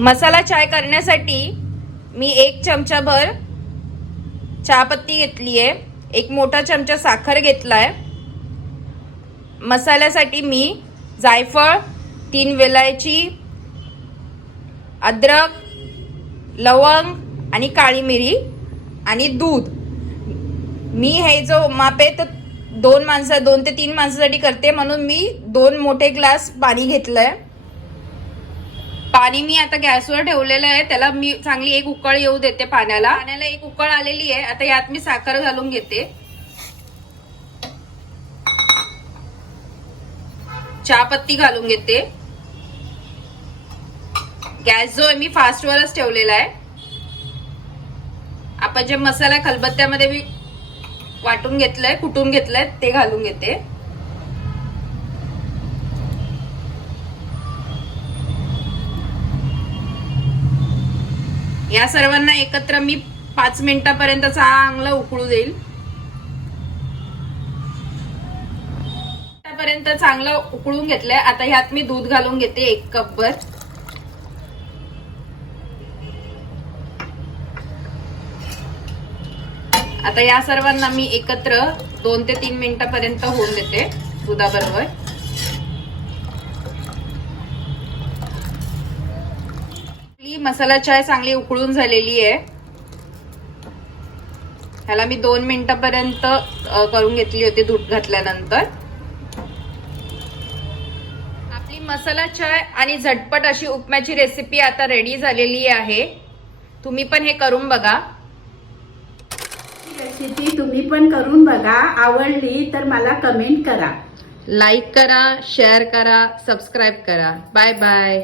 मसाला चाय करण्यासाठी मी एक चमचाभर चहापत्ती घेतली आहे एक मोठा चमचा साखर घेतला आहे मसाल्यासाठी मी जायफळ तीन वेलायची अद्रक लवंग आणि काळी मिरी आणि दूध. मी हे जो माप आहे तर दोन माणसं दोन ते तीन माणसासाठी करते म्हणून मी दोन मोठे ग्लास पाणी घेतलं आहे पाणी मी आता गॅसवर ठेवलेलं आहे. त्याला मी चांगली एक उकळ येऊ देते पाण्याला. पाण्याला एक उकळ आलेली आहे. आता यात मी साखर घालून घेते. चहापत्ती घालून घेते. गॅस जो आहे मी फास्टवरच ठेवलेला आहे. आपण जे मसाला खलबत्त्यामध्ये मी वाटून घेतलंय कुटून घेतलंय ते घालून घेते. या सर्वांना एकत्र मी पाच मिनिटापर्यंतचा हा अंगला उकळू देईल. पर्यंत चांगलं उकळून घेतलंय. आता ह्यात मी दूध घालून घेते एक कप भर आता या सर्वांना मी एकत्र दोन ते तीन मिनिटापर्यंत होऊन देते दुधाबरोबर. मसाला चाय चांगली उकळून झालेली आहे. ह्याला मी दोन मिनिटापर्यंत करून घेतली होती दूध घातल्यानंतर. आपली मसाला चाय आणि झटपट अशी उपम्याची रेसिपी आता रेडी झालेली आहे. तुम्ही पण हे करून बघा. रेसिपी तुम्ही पण करून बघा. आवडली तर मला कमेंट करा. लाईक करा शेअर करा सबस्क्राईब करा. Bye bye